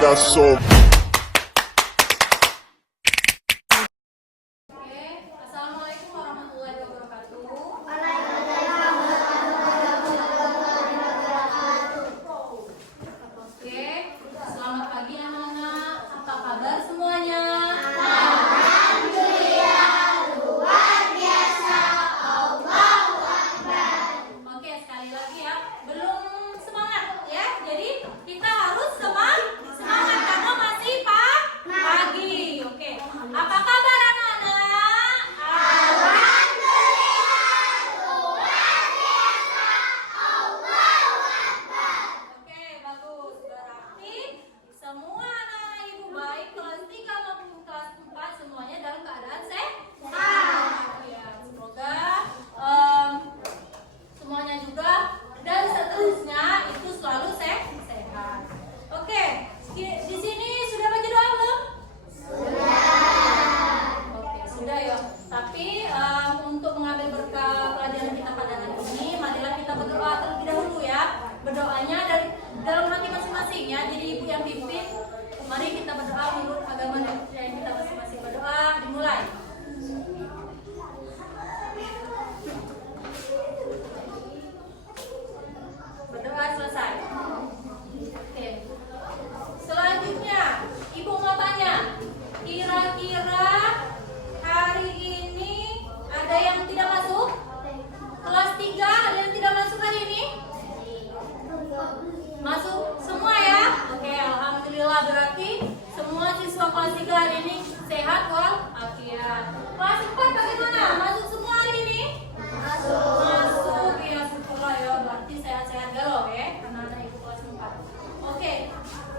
got so. Assalamualaikum warahmatullahi wabarakatuh. Oke, selamat pagi anak-anak. Apa kabar semuanya? Oke, sekali lagi ya. Belum semangat ya. Jadi kita harus semangat karena masih pagi. Oke. Apa kabar anak-anak? Oke, bagus. Berarti semua anak ibu baik kelas 3 maupun kelas 4 semuanya dalam keadaan sehat. Ya, semoga semuanya juga dan seterusnya itu selalu sehat. Oke, di sini sudah baca doa belum? Oke, sudah ya. Tapi untuk mengambil berkah pelajaran kita pada hari ini, marilah kita berdoa terlebih dahulu ya. Berdoanya dari dalam hati masing-masing ya. Jadi ibu yang pimpin, mari kita berdoa menurut agama dan yang kita masing-masing. Berdoa dimulai. Berdoa selesai. Oke. Selanjutnya, ibu mau tanya, kira-kira hari ini ada yang tidak masuk? Kelas 3 ada yang tidak masuk hari ini? Masuk semua ya? Oke, alhamdulillah, berarti semua siswa kelas 3 hari ini sehat walafiat. Kelas 4 bagaimana? Masuk semua hari ini? Masuk, ya syukurlah ya, berarti sehat-sehat galau ya anak-anak ibu kelas 4. Oke,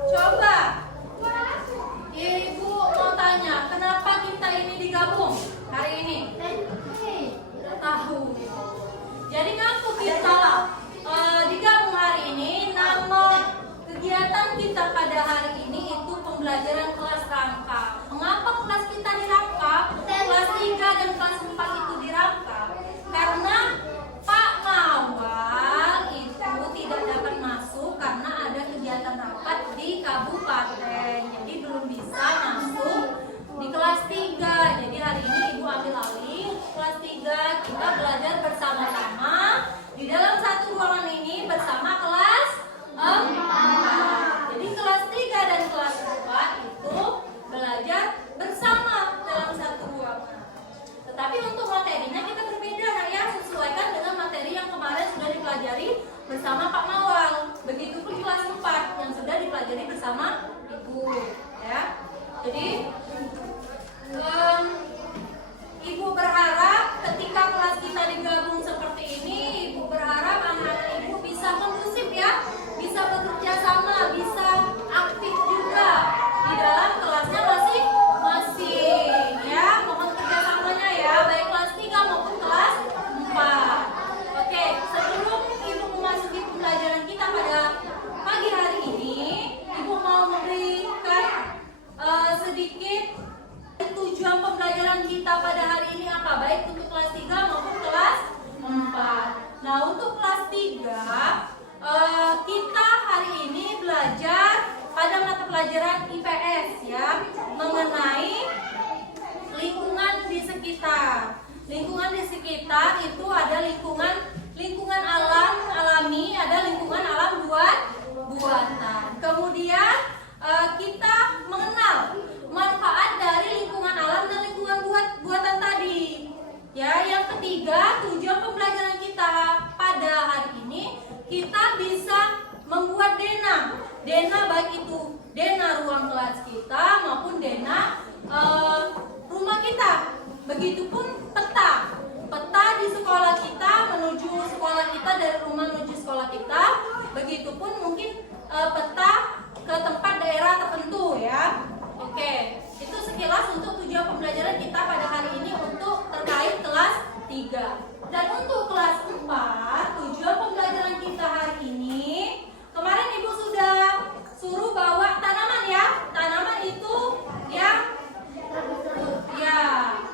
coba ibu mau tanya, kenapa kita ini digabung hari ini? Tahu. Jadi ngaku kita digabung hari ini. Nama kegiatan kita pada hari ini itu pembelajaran kelas rangka. Mengapa kelas kita dirangkap? Kelas 3 dan kelas 4 itu dirangkap karena Pak Mawal itu tidak dapat masuk karena ada kegiatan rapat di kabupaten. Jadi belum bisa masuk di kelas 3. Jadi hari ini ibu ambil alih kelas 3. Kita belajar bersama-sama di dalam satu ruangan ini bersama kelas 4. Jadi kelas 3 dan kelas 4 itu belajar bersama dalam satu ruangan. Tetapi untuk materinya kita berbeda ya, sesuaikan dengan materi yang kemarin sudah dipelajari bersama Pak Mawal. Begitupun kelas 4 yang sudah dipelajari bersama ibu ya. Jadi ibu berharap ketika kelas kita digabung seperti ini, ibu berharap anak-anak ibu bisa kondusif ya, bisa bekerja sama, bisa aktif juga di dalam kelasnya masing-masing ya. Mohon kerjasamanya ya, baik kelas 3 maupun kelas 4. Oke, sebelum ibu memasuki pembelajaran kita pada pagi hari ini, ibu mau memberikan sedikit tujuan pembelajaran kita pada hari ini apa, baik untuk kelas 3 maupun kelas 4. Nah, untuk kelas 3 kita hari ini belajar pada mata pelajaran IPS ya, mengenai lingkungan di sekitar. Lingkungan di sekitar itu ada lingkungan alam alami, ada lingkungan alam buatan. Kemudian kita mengenal manfaat dari lingkungan alam dan lingkungan buatan tadi. Ya, yang ketiga, tujuan pembelajaran kita pada hari ini kita bisa membuat dena baik itu dena ruang kelas kita maupun dena rumah kita. Begitupun peta di sekolah kita menuju sekolah kita, dari rumah menuju sekolah kita. Begitupun mungkin peta ke tempat daerah tertentu ya. Oke, itu sekilas untuk tujuan pembelajaran kita pada hari ini untuk terkait kelas 3. Dan untuk kelas 4, tujuan pembelajaran kita hari ini, kemarin ibu sudah suruh bawa tanaman ya. Tanaman itu yang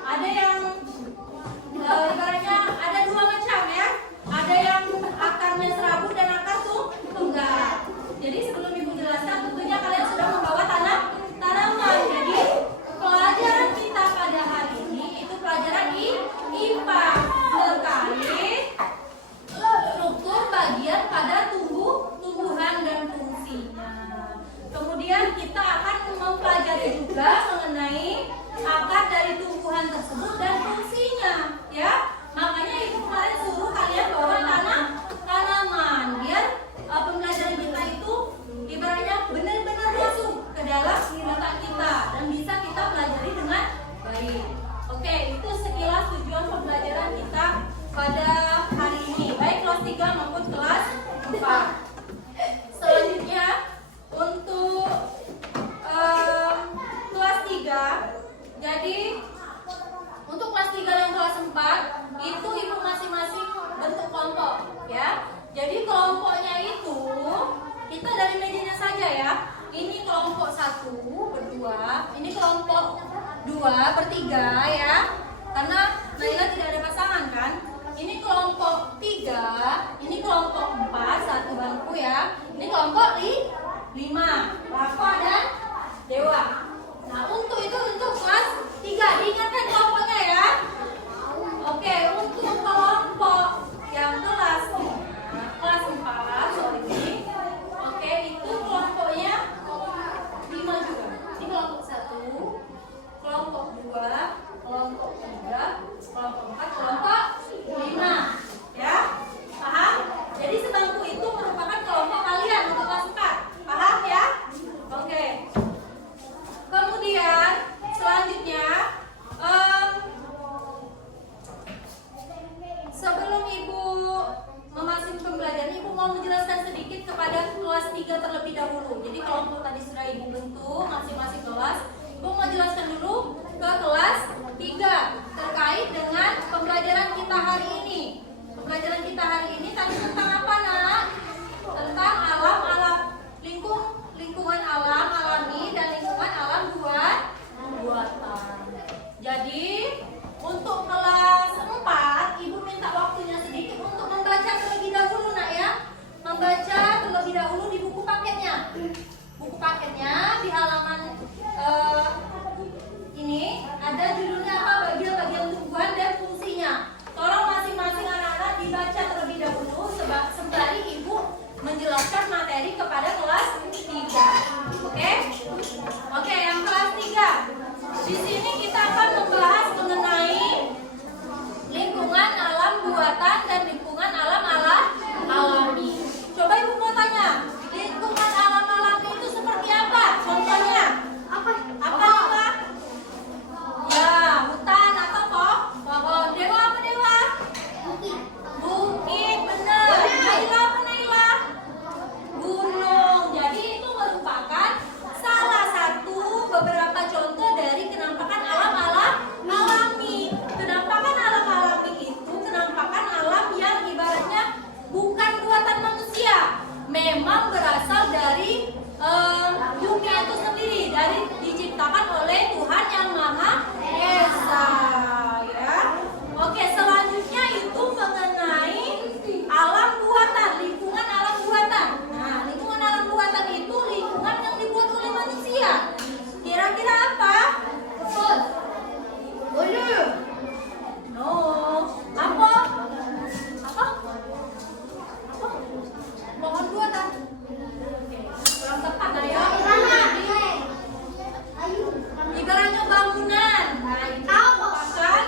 ada yang ibaratnya ada dua macam ya. Ada yang akarnya serabut dan akar tunggal. Jadi sebelum ibu jelaskan, tentunya kalian sudah membawa ya. Ini kelompok 1 berdua, ini kelompok 2 bertiga ya. Karena Naila tidak ada pasangan kan. Ini kelompok 3, ini kelompok 4, satu bangku ya. Ini kelompok 5, Rafa dan Dewa. Nah, untuk itu untuk kelas 3, diingatkan kelompoknya ya. Oke, untuk kelompok yang kelas 4, sorry. Oke, itu kelompoknya 5 juga. Ini kelompok 1, kelompok 2, kelompok 3, kelompok 4, kelompok 5. Ya, paham? Jadi sebangku itu merupakan kelompok kalian untuk kelas 4. Paham ya? Oke. Kemudian selanjutnya sebelum Ibu memasuki pembelajaran, Ibu mau menjelaskan sedikit kepada kelas 3 terlebih dahulu. Jadi kelompok tadi sudah Ibu bentuk masing-masing kelas. Ibu mau jelaskan dulu ke kelas 3 terkait dengan pembelajaran kita hari ini. Pembelajaran kita hari ini tadi tentang apa, Nak? Tentang alam lingkungan alam alami dan lingkungan alam buatan. Jadi untuk kelas 4, Ibu minta waktunya sedikit untuk membaca terlebih dahulu, Nak ya. Membaca terlebih dahulu di buku paketnya. Buku paketnya di halaman ini ada judulnya apa? Bagian-bagian tumbuhan dan fungsinya. Tolong masing-masing anak-anak dibaca terlebih dahulu sembari Ibu menjelaskan materi kepada kelas 3. Oke? Oke, yang kelas 3. Di sini kita akan membahas mengenai lingkungan alam buatan dan lingkungan alam alami. Coba Ibu mau tanya, lingkungan alam alami itu seperti apa? Contohnya? Apa? Ya, hutan atau pohon. Dewa apa Dewa? Bukit, benar. Naila apa Naila? Gunung. Jadi itu merupakan salah satu beberapa contoh dari kenampakan alam alami. Kenampakan alam alami itu kenampakan alam yang ibaratnya bukan buatan manusia. Memang berasal dari dunia itu sendiri, dari diciptakan oleh Tuhan yang Maha Esa ya. Oke, selanjutnya itu mengenai alam buatan, lingkungan alam buatan. Nah, lingkungan alam buatan itu lingkungan yang dibuat oleh manusia. Kira-kira apa? Bulu. No. Apa? Pohon buatan. Oke, kurang tepat ya. Ibaratnya bangunan. Nah, itu merupakan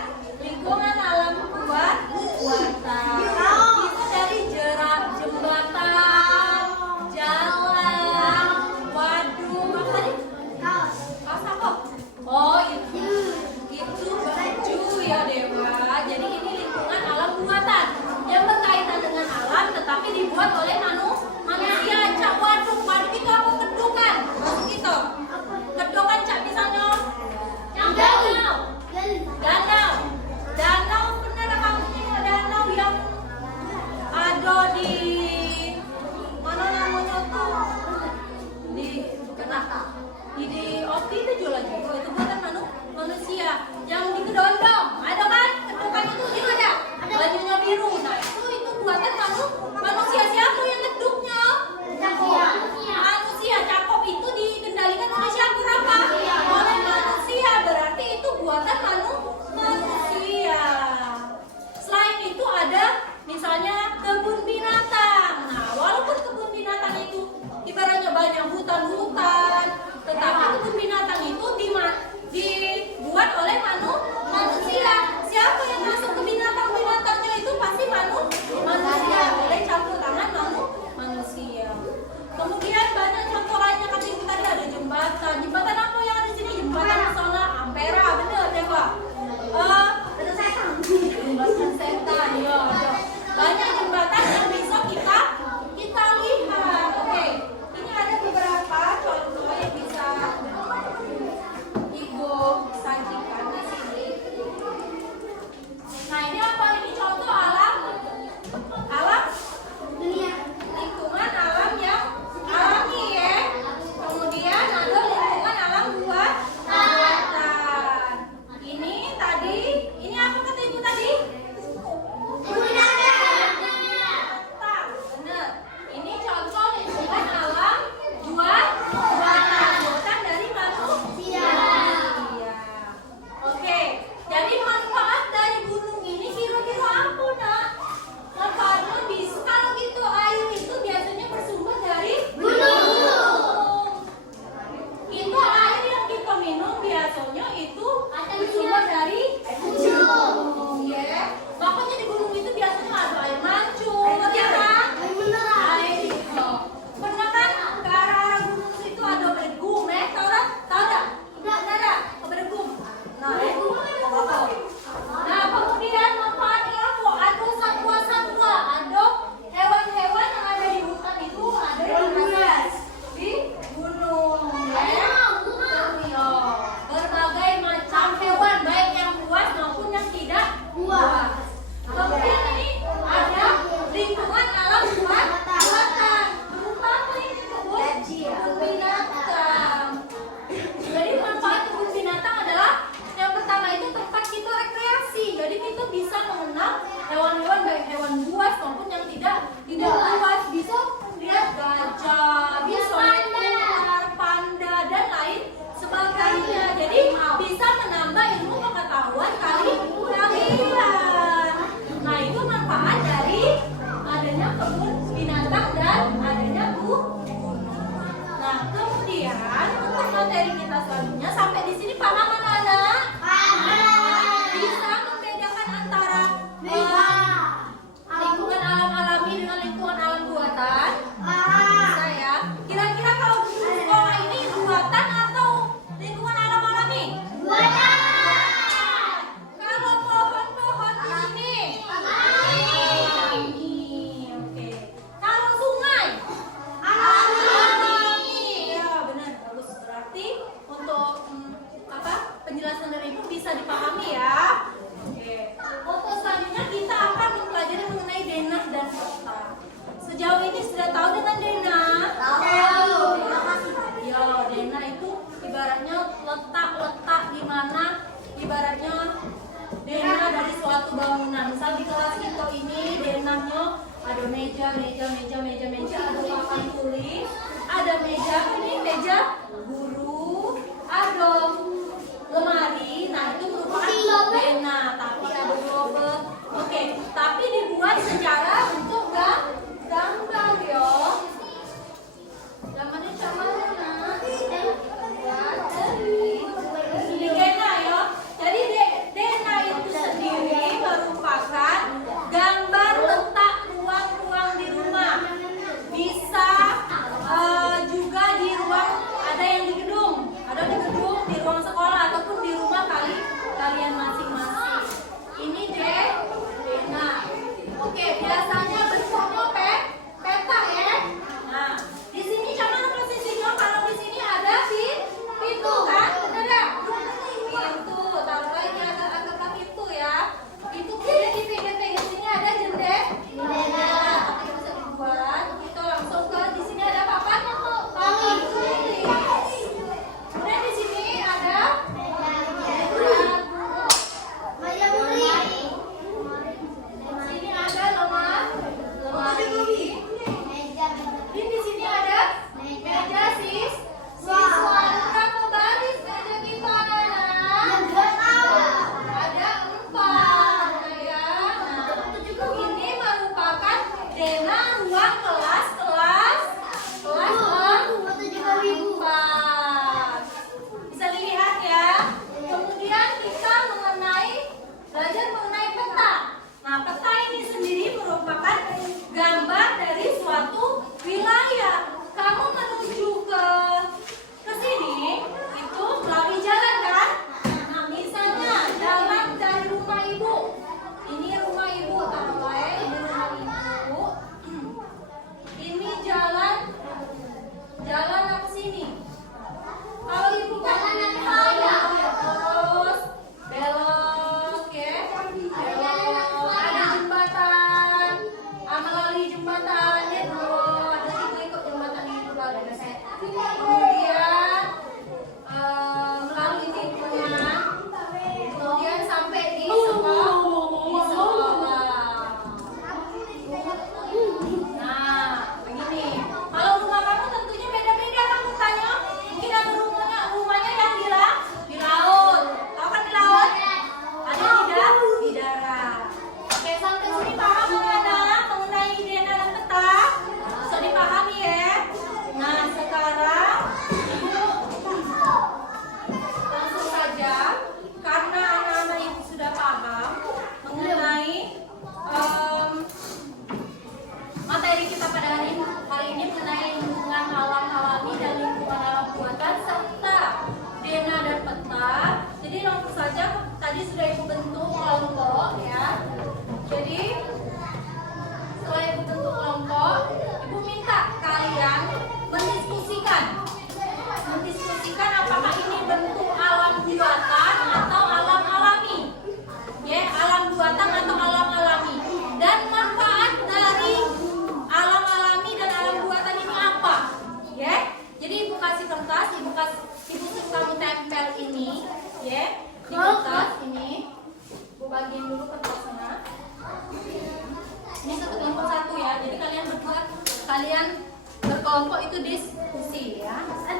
kelompok itu diskusi ya. Oke.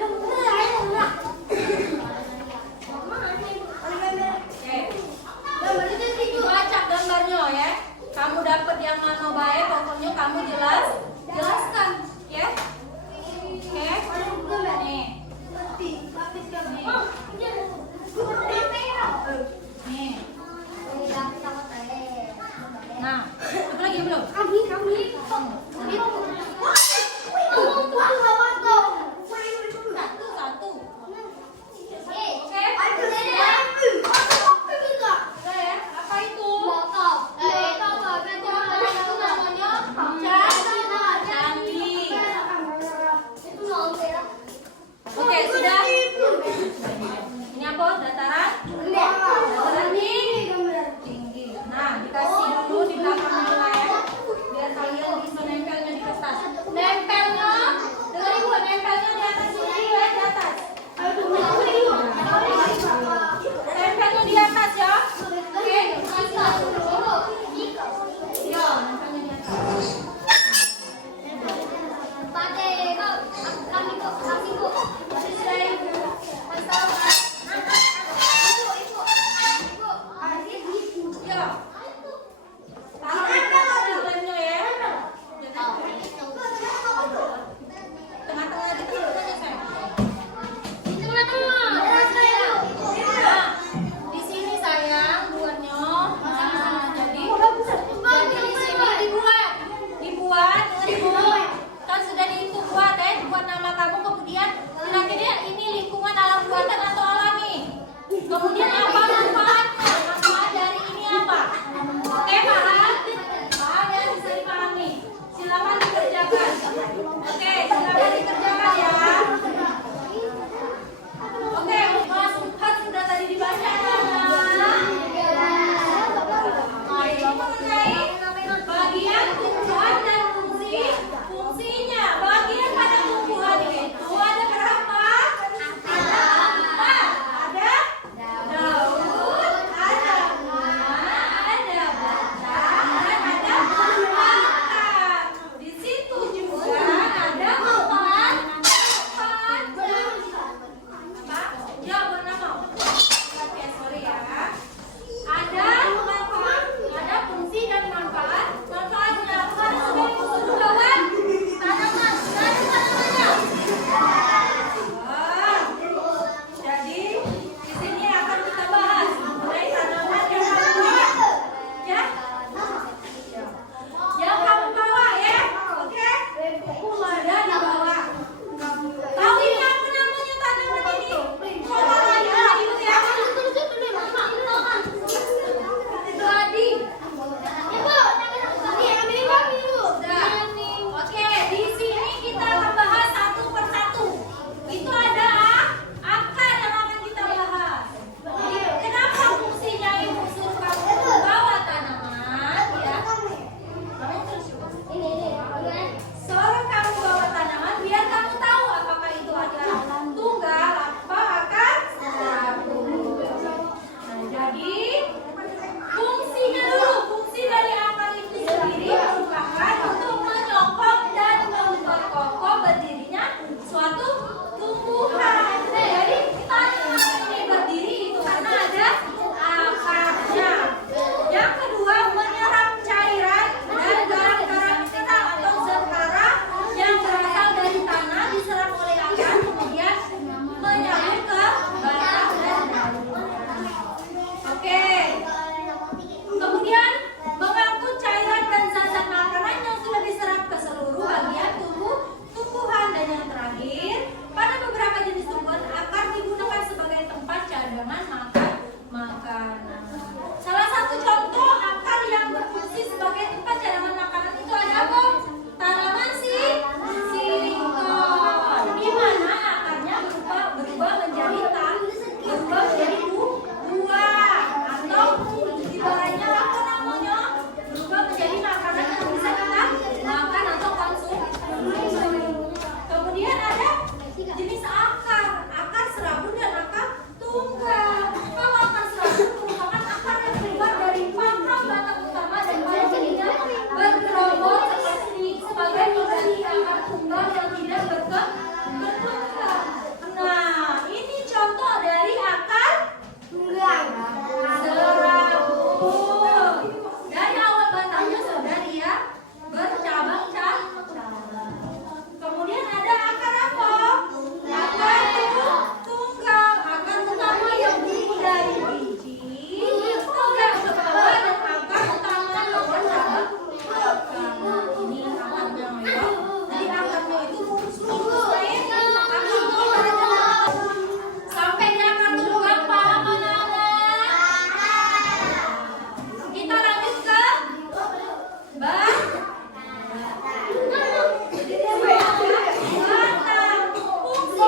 Baca gambarnya ya. Kamu dapat yang mana baik, pokoknya kamu jelaskan ya. Oke. Nih. Nih. Nah, apa lagi belum? Satu. Oke. Udah ya. Apa itu? Itu namanya candi. Oke, sudah. Ini apa? Dataran? Dataran tinggi. Nah, dikasih dulu di belakang dulu ya. Biar kalian bisa nempelnya di kertas. Nempelnya, dengar ibu, nempelnya di atas sini ya, di atas. Nempelnya di atas ya. Oke, kasih satu dulu. Ya, nempelnya di atas. Ya. Taruh di belakang lemnya ya. Tengah-tengah gitu aja, sayang. Nah, di sini sayang buatnya. Nah, jadi di sini dibuat, ibu. Kan sudah dihitung buat nama kamu, kemudian kira-kira ini lingkungan alam buatan atau alam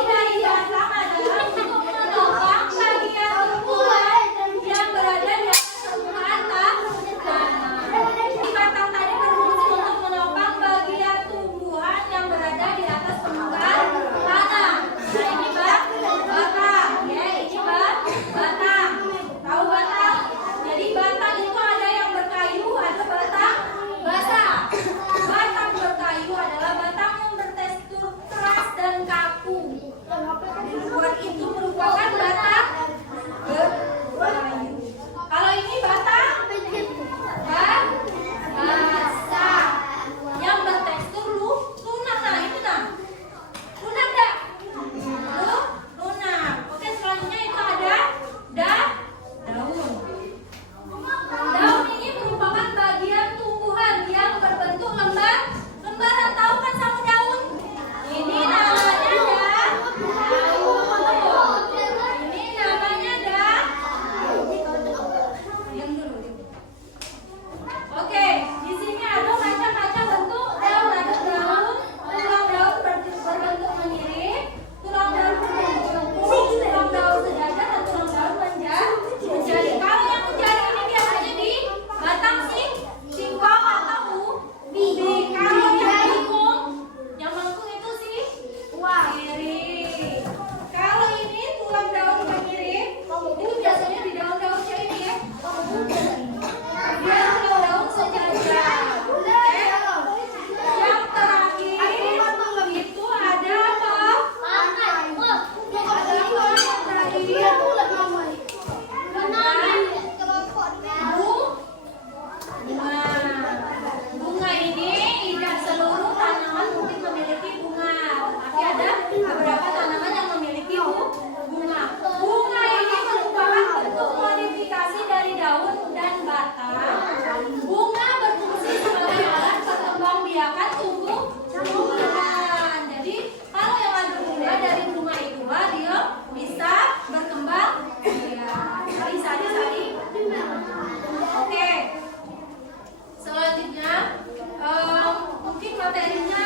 dari batang adalah untuk menopang bagian tumbuhan yang berada di atas permukaan tanah. Di batang tadi berfungsi untuk menopang bagian tumbuhan yang berada di atas permukaan tanah. Nah ini batang, ya ini batang. Tahu batang? Jadi batang itu ada yang berkayu, ada batang basah. Batang berkayu adalah batang yang bertekstur keras dan kaku. Di luar itu merupakan batang berkayu. Kalau ini batang basah yang bertekstur lunak. Nah itu nah, lunak dah. Lunak. Oke, selanjutnya itu ada daun. Daun ini merupakan bagian tumbuhan yang berbentuk lembaran. Tahu kan sama daun? Ini namanya daun. Ini namanya diam dulu. Oke, di sini ada macam-macam bentuk daun. Ada daun, tulang daun berbentuk menyiring, tulang daun berbentuk lengkung, tulang daun sejajar, dan tulang daun menjadi. Kalau yang menjadi ini biasanya di batang singkong atau ubi. Kalau yang melengkung itu sirih. Kalau ini tulang daun menyiring, itu biasanya di daun-daunnya ini ya. Dia tulang daun sejajar. Yang terakhir itu ada apa? Bunga ini tidak seluruh tanaman mungkin memiliki bunga, tapi ada beberapa tanaman yang memiliki bunga. Bunga ini merupakan bentuk modifikasi dari daun dan batang. Bunga berfungsi sebagai alat perkembangbiakan tumbuhan. Jadi kalau yang ada bunga dari bunga itu dia bisa berkembang biak. Sari. Oke. Selanjutnya mungkin materinya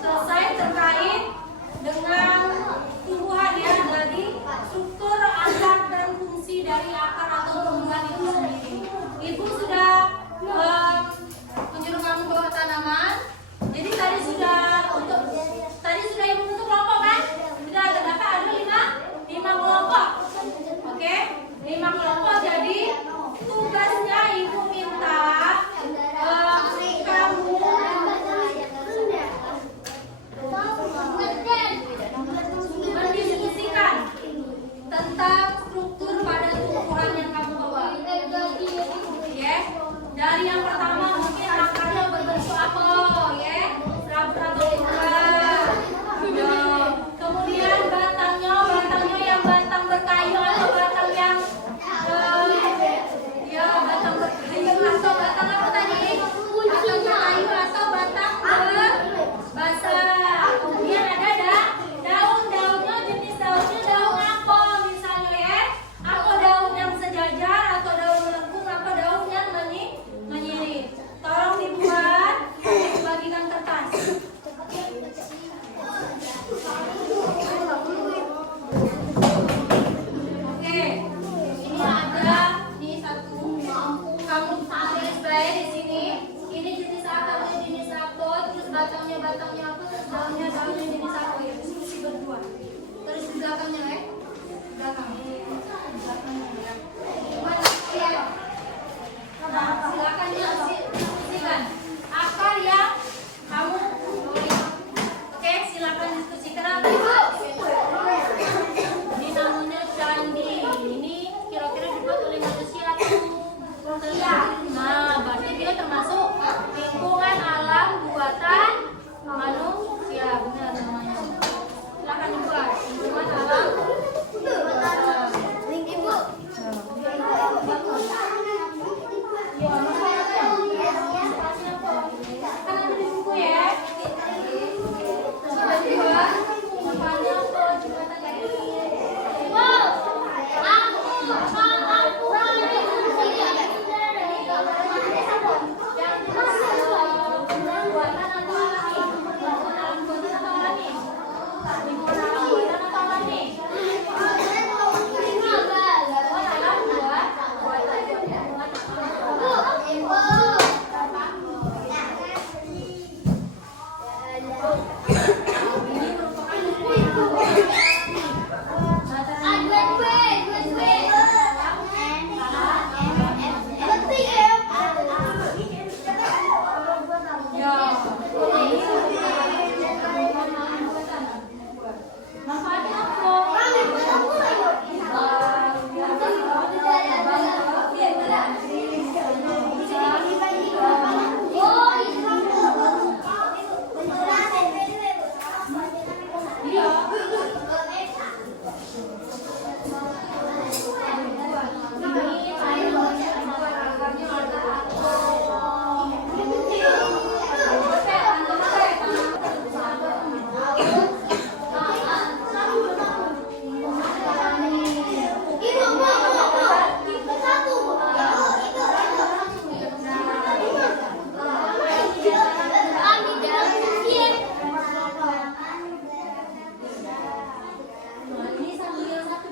selesai terkait dengan tumbuhan ya. Jadi struktur, akar, dan fungsi dari akar atau tumbuhan itu sendiri. Ibu sudah menyuruh kamu bawa tanaman. Jadi tadi sudah ibu bentuk kelompok kan? Sudah ada berapa? Ada 5 kelompok. Oke, 5 kelompok. Jadi tugasnya ibu minta kamu mendiskusikan tentang struktur pada tumbuhan yang kamu bawa. Ya, dari yang pertama mungkin akarnya berbentuk apa, ya, serabut atau buah. Kemudian batangnya yang batang berkayu atau batang yang batang berkayu atau batang apa tadi? Batang berkayu atau batang basah. Kemudian ada daun-daunnya, jenis daunnya daun apa misalnya ya? Apa daun yang sejajar atau daun melengkung atau daun yang menyiring. Tolong dibuat, dibagikan kertas. Oke, ini ada satu. Kamu tulis baik di sini. Ini jenis akarnya jenis apa, terus batangnya apa, terus daunnya jenis apa ya. Diskusi berdua. Terus di belakangnya ya. Belakangnya ya. Ya. Silakan diskusikan akar yang kamu tulis. Oke, silakan diskusikan apa itu. Ini namanya candi. Ini kira-kira dibuat oleh manusia atau nah, berarti dia termasuk lingkungan alam buatan manusia. Benar namanya. Silakan dibuat lingkungan alam buatan. Ibu. Kan ada di buku ya. Sudah dibuat. Makanya jembatan ini. Wow. Iya. Ini sambil satu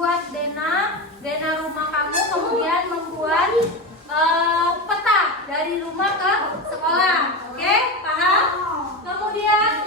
membuat Dena rumah kamu, kemudian membuat peta dari rumah ke sekolah. Oke, paham? Kemudian